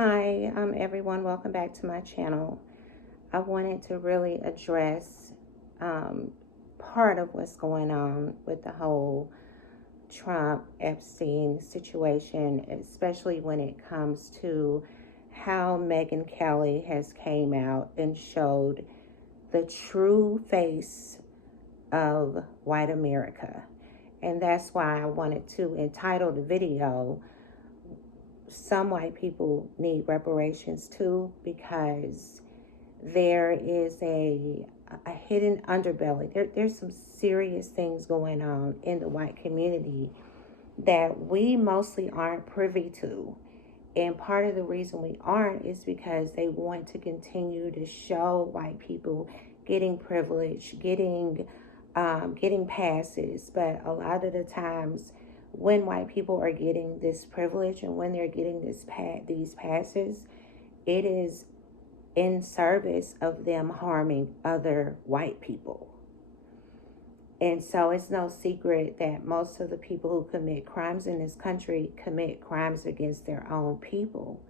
Hi, everyone. Welcome back to my channel. I wanted to really address part of what's going on with the whole Trump Epstein situation, especially when it comes to how Megyn Kelly has came out and showed the true face of white America. And that's why I wanted to entitle the video, Some White People Need Reparations Too, because there is a hidden underbelly. There's some serious things going on in the white community that we mostly aren't privy to. And part of the reason we aren't is because they want to continue to show white people getting privilege, getting passes. But a lot of the times when white people are getting this privilege and when they're getting these passes, it is in service of them harming other white people. And so it's no secret that most of the people who commit crimes in this country commit crimes against their own people.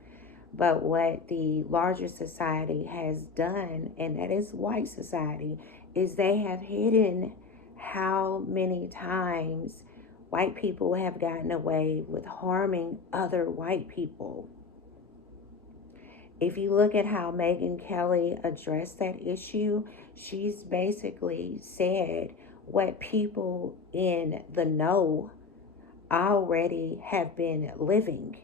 But what the larger society has done, and that is white society, is they have hidden how many times white people have gotten away with harming other white people. If you look at how Megyn Kelly addressed that issue, she's basically said what people in the know already have been living.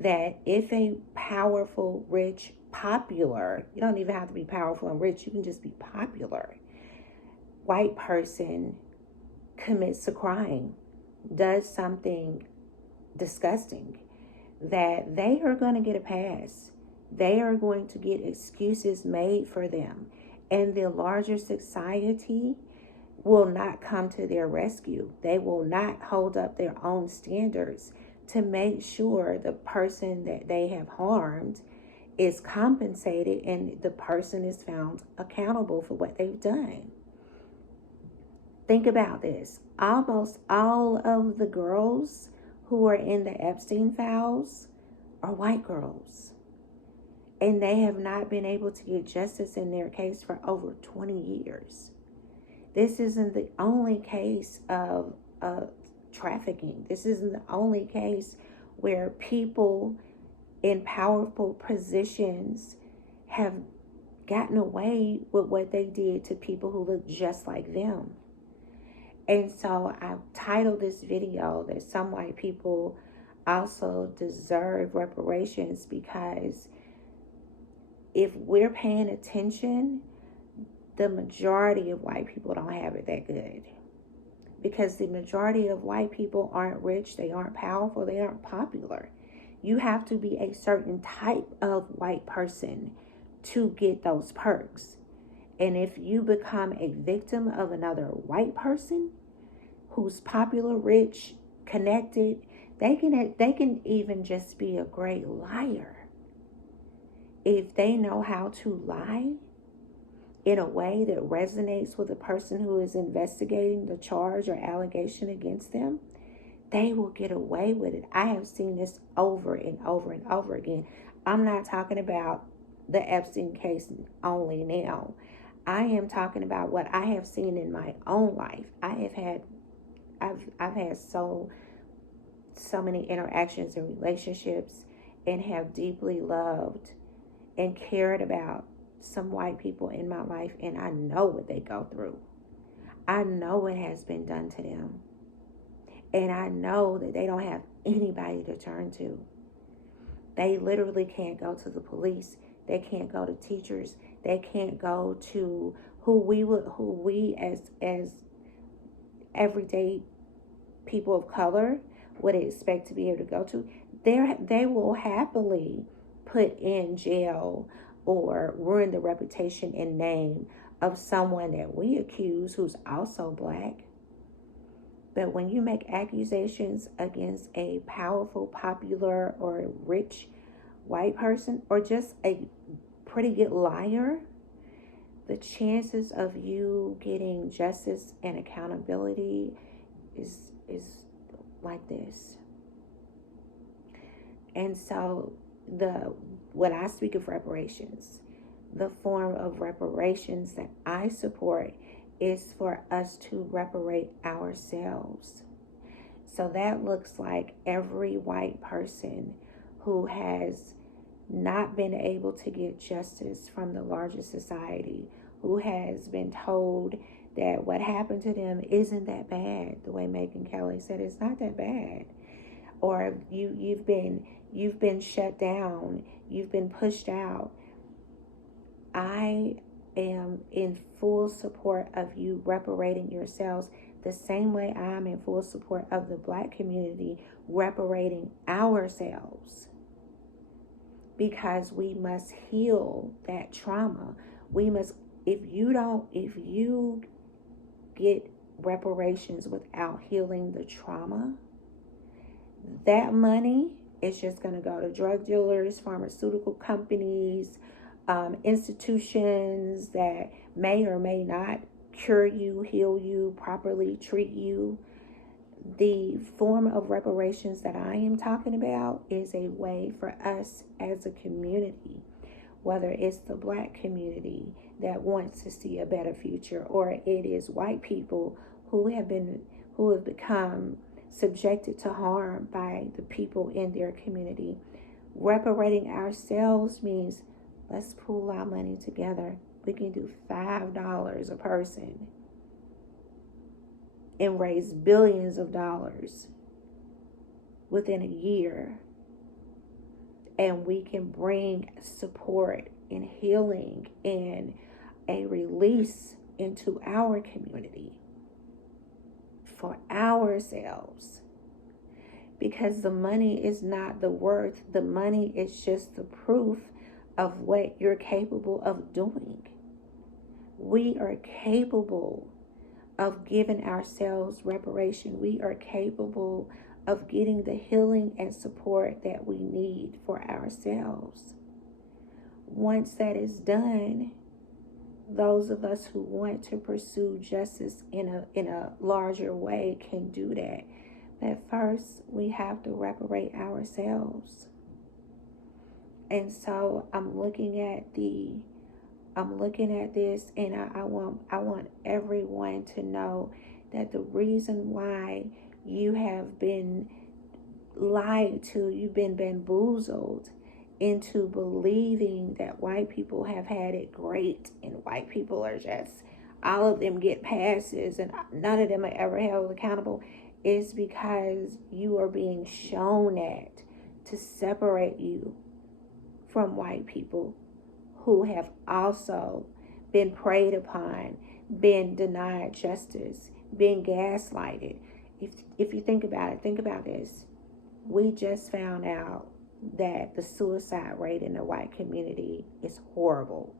That if a powerful, rich, popular, you don't even have to be powerful and rich, you can just be popular, white person commits a crime, does something disgusting, that they are going to get a pass. They are going to get excuses made for them. And the larger society will not come to their rescue. They will not hold up their own standards to make sure the person that they have harmed is compensated and the person is found accountable for what they've done. Think about this. Almost all of the girls who are in the Epstein files are white girls. And they have not been able to get justice in their case for over 20 years. This isn't the only case of trafficking. This isn't the only case where people in powerful positions have gotten away with what they did to people who look just like them. And so I titled this video that some white people also deserve reparations, because if we're paying attention, the majority of white people don't have it that good. Because the majority of white people aren't rich, they aren't powerful, they aren't popular. You have to be a certain type of white person to get those perks. And if you become a victim of another white person who's popular, rich, connected, they can even just be a great liar. If they know how to lie in a way that resonates with the person who is investigating the charge or allegation against them, they will get away with it. I have seen this over and over and over again. I'm not talking about the Epstein case only now. I am talking about what I have seen in my own life. I've had so many interactions and relationships, and have deeply loved and cared about some white people in my life, and I know what they go through. I know what has been done to them. And I know that they don't have anybody to turn to. They literally can't go to the police. They can't go to teachers. They can't go to who we as everyday people of color would expect to be able to go to. They will happily put in jail or ruin the reputation and name of someone that we accuse who's also black. But when you make accusations against a powerful, popular, or rich white person, or just a pretty good liar, the chances of you getting justice and accountability is like this. And so when I speak of reparations, the form of reparations that I support is for us to reparate ourselves. So that looks like every white person who has not been able to get justice from the larger society, who has been told that what happened to them isn't that bad, the way Megan Kelly said, it's not that bad. Or you've been shut down, you've been pushed out. I am in full support of you reparating yourselves, the same way I'm in full support of the Black community reparating ourselves, because we must heal that trauma. We must, if you get reparations without healing the trauma, that money is just going to go to drug dealers, pharmaceutical companies, institutions that may or may not cure you, heal you, properly treat you. The form of reparations that I am talking about is a way for us as a community, whether it's the Black community that wants to see a better future, or it is white people who have become subjected to harm by the people in their community. Reparating ourselves means, let's pool our money together. We can do $5 a person and raise billions of dollars within a year. And we can bring support and healing and a release into our community for ourselves. Because the money is not the worth. The money is just the proof of what you're capable of doing. We are capable of giving ourselves reparation. We are capable of getting the healing and support that we need for ourselves. Once that is done, those of us who want to pursue justice in a larger way can do that. But first, we have to reparate ourselves. And so I'm looking at this, and I want everyone to know that the reason why you have been lied to, you've been bamboozled into believing that white people have had it great and white people are just, all of them get passes and none of them are ever held accountable, is because you are being shown at to separate you from white people who have also been preyed upon, been denied justice, been gaslighted. If you think about this. We just found out that the suicide rate in the white community is horrible.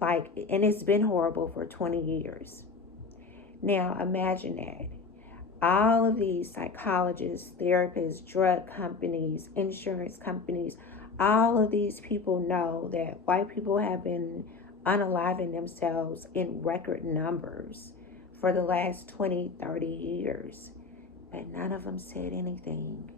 And it's been horrible for 20 years. Now imagine that. All of these psychologists, therapists, drug companies, insurance companies, all of these people know that white people have been unaliving themselves in record numbers for the last 20, 30 years. But none of them said anything.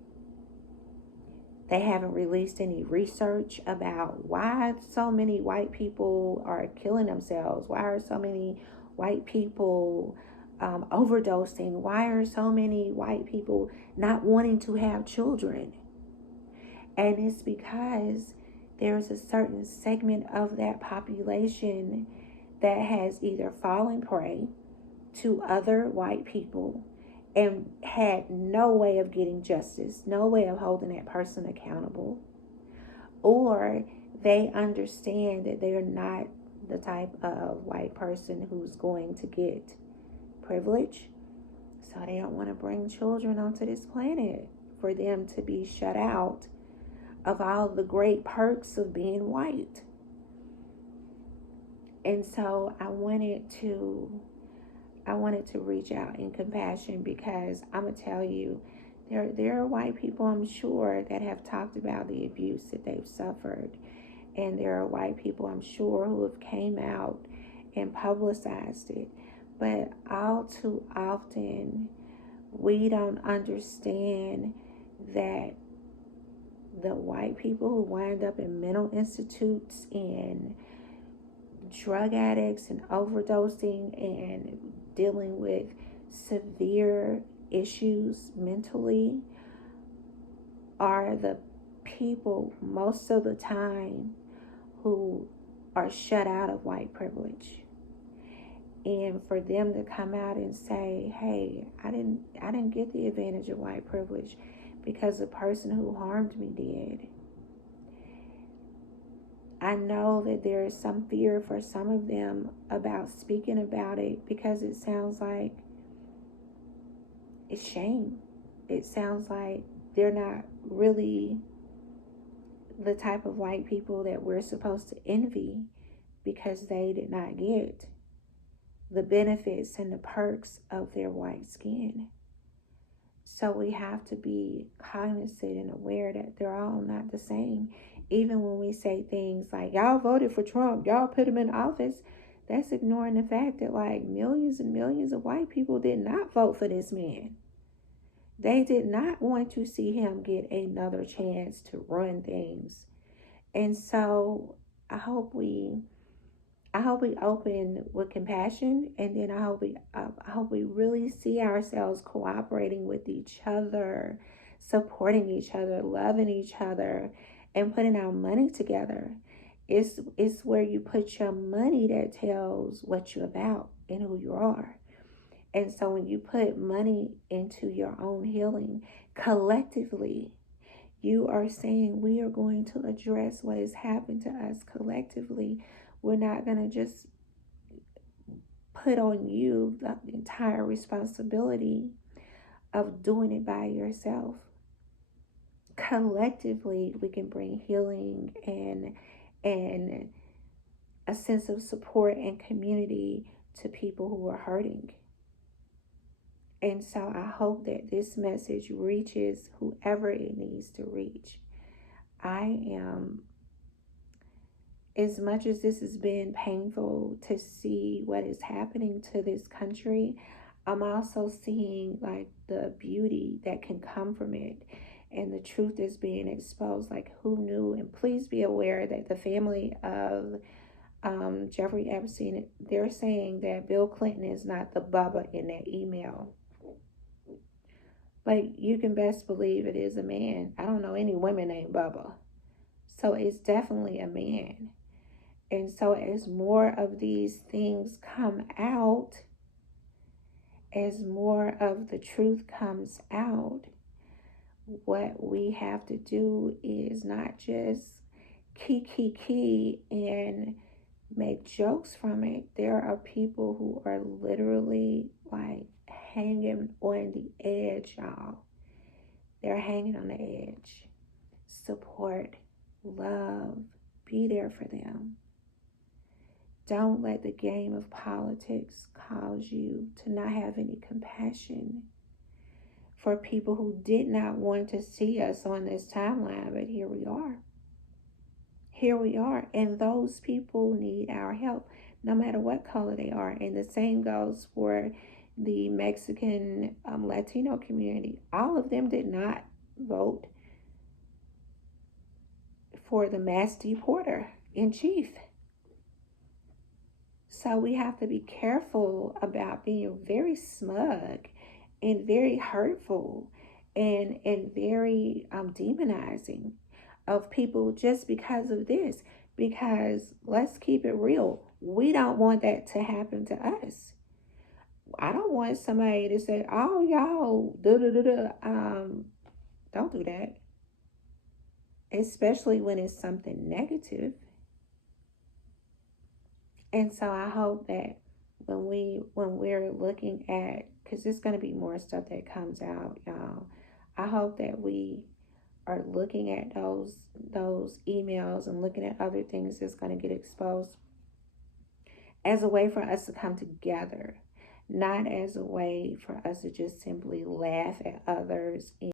They haven't released any research about why so many white people are killing themselves. Why are so many white people overdosing? Why are so many white people not wanting to have children? And it's because there's a certain segment of that population that has either fallen prey to other white people and had no way of getting justice, no way of holding that person accountable, or they understand that they're not the type of white person who's going to get privilege, so they don't want to bring children onto this planet for them to be shut out of all the great perks of being white. And so I wanted to reach out in compassion, because I'm going to tell you, there are white people, I'm sure, that have talked about the abuse that they've suffered. And there are white people, I'm sure, who have came out and publicized it. But all too often, we don't understand that the white people who wind up in mental institutes and drug addicts and overdosing and dealing with severe issues mentally are the people most of the time who are shut out of white privilege. And for them to come out and say, hey, I didn't get the advantage of white privilege because the person who harmed me did. I know that there is some fear for some of them about speaking about it because it sounds like it's shame. It sounds like they're not really the type of white people that we're supposed to envy because they did not get the benefits and the perks of their white skin. So we have to be cognizant and aware that they're all not the same. Even when we say things like, y'all voted for Trump, y'all put him in office, that's ignoring the fact that like millions and millions of white people did not vote for this man. They did not want to see him get another chance to run things. And so I hope we open with compassion, and then I hope we really see ourselves cooperating with each other, supporting each other, loving each other, and putting our money together. It's where you put your money that tells what you're about and who you are. And so when you put money into your own healing collectively, you are saying we are going to address what has happened to us collectively. We're not going to just put on you the entire responsibility of doing it by yourself. Collectively, we can bring healing and a sense of support and community to people who are hurting. And so I hope that this message reaches whoever it needs to reach. I am, as much as this has been painful to see what is happening to this country, I'm also seeing like the beauty that can come from it and the truth is being exposed. Like, who knew? And please be aware that the family of Jeffrey Epstein, they're saying that Bill Clinton is not the Bubba in that email. But you can best believe it is a man. I don't know any women named Bubba. So it's definitely a man. And so as more of these things come out, as more of the truth comes out, what we have to do is not just key and make jokes from it. There are people who are literally like hanging on the edge, y'all. They're hanging on the edge. Support, love, be there for them. Don't let the game of politics cause you to not have any compassion for people who did not want to see us on this timeline, but here we are. Here we are, and those people need our help, no matter what color they are. And the same goes for the Mexican Latino community. All of them did not vote for the mass deporter in chief. So we have to be careful about being very smug and very hurtful and very demonizing of people just because of this. Because let's keep it real, we don't want that to happen to us. I don't want somebody to say, oh, y'all, don't do that. Especially when it's something negative. And so I hope that when we're looking at, because there's going to be more stuff that comes out, y'all, I hope that we are looking at those emails and looking at other things that's going to get exposed as a way for us to come together, not as a way for us to just simply laugh at others